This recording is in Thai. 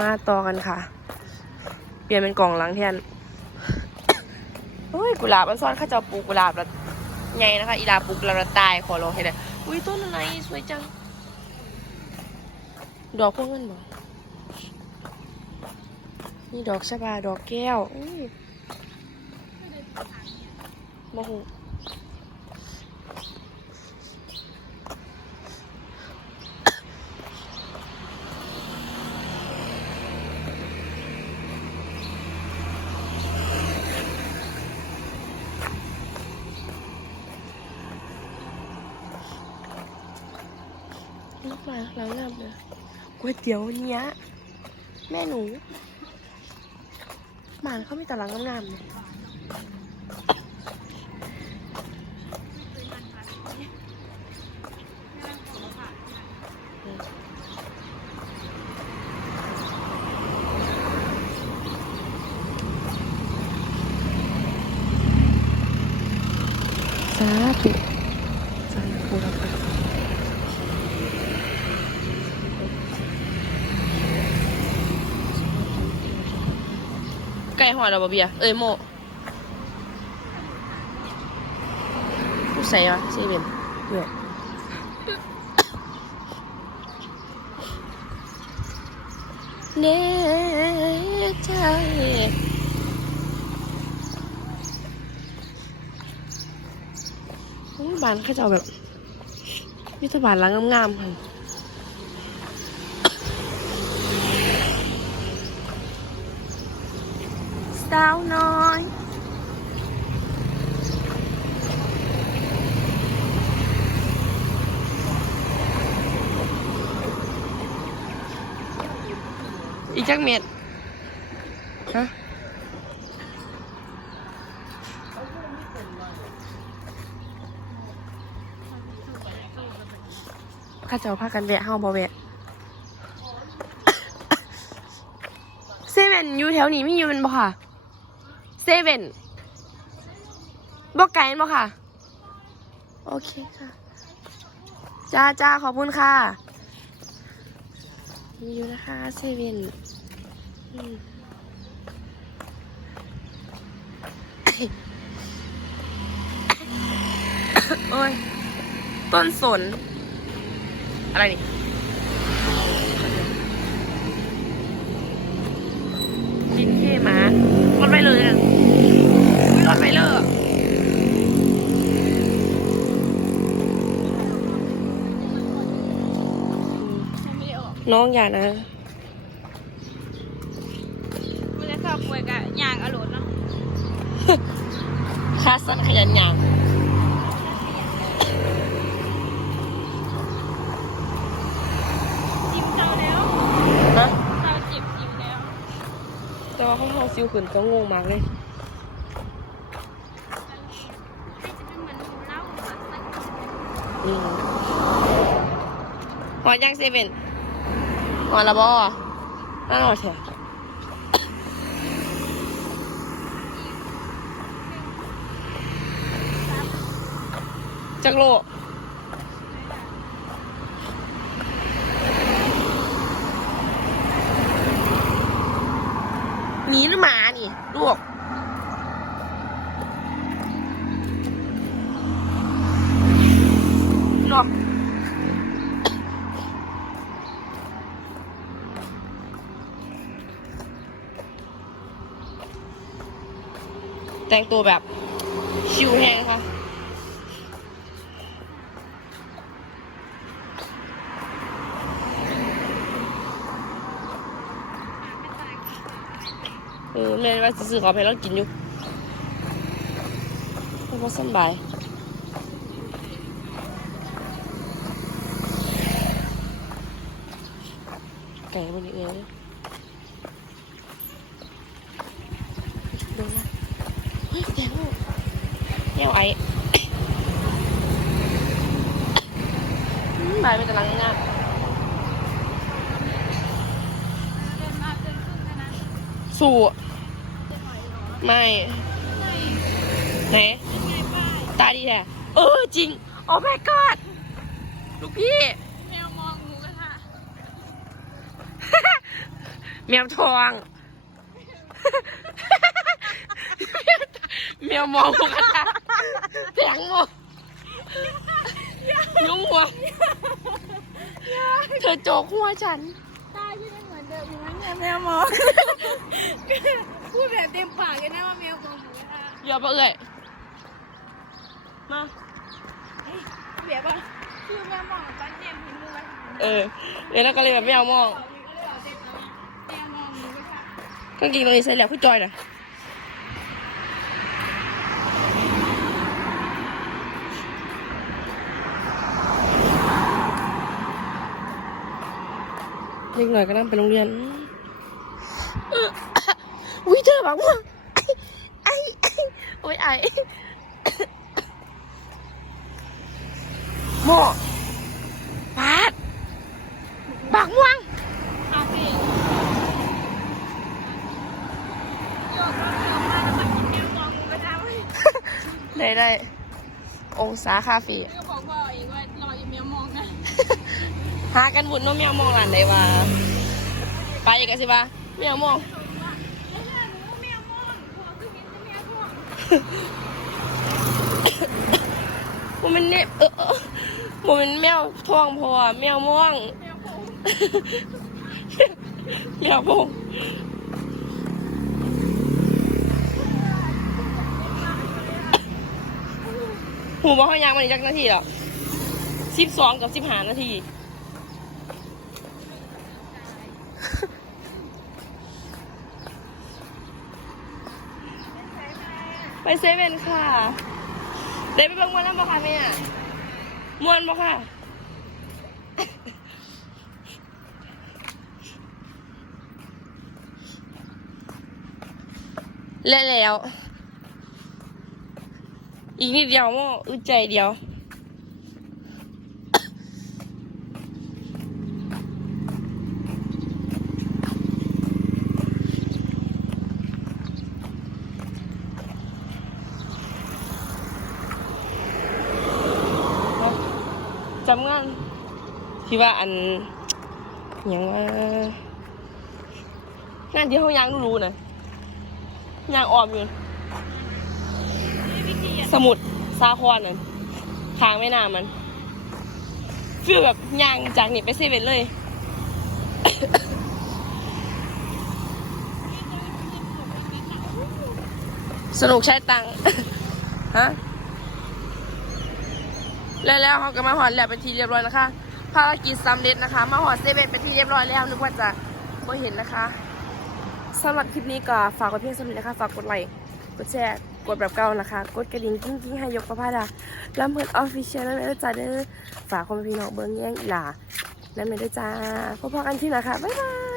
มาต่อกันค่ะ เปลี่ยนเป็นกล่องหลังแทนโอ้ยกุหลาบมันซ่อนข้าเจ้าปลูกกุหลาบแล้วไงนะคะ อีลาปลูกกุหลาบแล้วตายขอร้องให้ได้อุ้ยต้นอะไรสวยจัง ดอกพวกมันบอกนี่ดอกชะบาดอกแก้วอื้อโมโห มาหลังน้ำเลยก๋วยเตี๋ยวเนี้ย แม่หนูหมานเขามีแต่หลังงามๆเลยสาธุสาธุแล้ว กันไก่หอยเราบะเบียร์เอ้ยโมผู้ใส่วะซีเวนเนี่ยเน่ใจโอ้ยบานเขาจะเอาแบบวิทบานหล้างงามๆค่ะ สาวน้อย อีกจักเม็ดฮะข้าเจ้าพากันแวะเฮาบ่แวะเซเว่นอยู่แถวนี้มีอยู่เป็นบ่ค่ะ เซเว่นบ่ไกลบ่ค่ะ โอเคค่ะ จ้าจ้าขอบคุณค่ะ มีอยู่นะคะเซเว่นโอ้ย ต้นสน อะไรนี่กินเท่มารถไปเลยอะอุ๊ยรถไปเลยอะ น้องอย่านะไม่ได้ขับป่วยกะยางอรรถเนาะค่าสัตว์ขยันหยางจิ้มเจ้าแล้วนะเจ้าจิบจิ้มแล้วแต่ว่าเขาเฮาซิวขึ้นก็งงมากเลยให้จะเป็นเหมือนเหล้าหมักสักอืมหอดยังเซเว่น หอดละบอน่าหอดเถอจักโลหนีหรือหมานี่ลูกเนาะ แต่งตัวแบบชิวแฮงค่ะเออแม่ว่าสิซื้อขอไปแล้วกินอยู่เพราะว่าสบายไก่บนนี้เอ้ยดูนะเฮ้ย แก้วแก้วไออืมบายเป็นกำลังงามเดินมาเกินครึ่งแล้วนะสู่ไม่ไหนยังไงป้ายตาดีแท้เออจริง โอ้ my god ลูกพี่แมวมองหมูกระทะแมวทอง แมวมองหมูกระทะแตงโมลุงหัวเธอโจกหัวฉัน ตาที่ไม่เหมือนเดิมอยู่ไหมเนี่ยแมวมองพูดแบบเต็มปากเลยนะว่าแมวมองหมูกระทะอย่าปะเอ่ยมาเบียบว่าคือแมวมองตอนเจ็บหินมือมันเออเดี๋ยวเราก็เลยแบบไม่เอามองก็เลยเอาเจ็บแล้วแมวมองหมูกระทะกางเกงตรงนี้ใส่แล้วคุณจอยนะ เล็กหน่อยก็นั่งไปโรงเรียนอุ้ยเธอบอกว่าไอ้ไอโอ้ยไอ้โม่ปาดบักม่วงเฟ่โยกก็เร็วมากแล้วมันกินแมวมองหมูกระทะเว้ยได้ได้องศาคาเฟ่ หากันบุญเน้องแมวมองหลานได้ว่าไปอีกกันสิว่าแมวมองมวมองพ่อคือเห็นแต่แมวมองว่ามันเนี่ยเออเออว่ามันแมวท้องพอแมวม่วงแมวโผล่แมวพงหูบอกเขายางมันอีกจักนาทีหรอสิบสองกับสิบห้านาที ไปเซเว่นค่ะ เดี๋ยวไปเบิ่งมวนแล้วบ่ค่ะแม่มวนบ่ค่ะและแล้ว อีกนิดเดียวมั่อึดใจเดียวำงานที่ว่าอันหยังว่างานที่เขายางรู้ๆนะยางออมอยู่สมุดซาคอนนั่นทางไม่นามันฟีลแบบยางจากนี่ไปเซเว่นเลยสนุกใช้ตังค์ฮะ แล้วแล้วเขาก็มาหอดแล้วเป็นทีเรียบร้อยนะคะภารกิจสำเร็จนะคะ มาหอดเซเว่นเป็นทีเรียบร้อยแล้วนึกว่าจะไม่เห็นนะคะสำหรับคลิปนี้ก็ฝากกดเพียงสำเร็จนะคะฝากกดไลค์กดแชร์กดแบบเก่านะคะ กดกระดิ่งกิ้งกิ้งให้ยกประพาดาลำเพิดอนออฟฟิเชียลแล้วนะจ๊ะเด้อฝากคนพี่น้องเบิ้งแย่งอีหลาแล้วไม่ได้จ้าพบกันที่ไหนคะบ๊ายบาย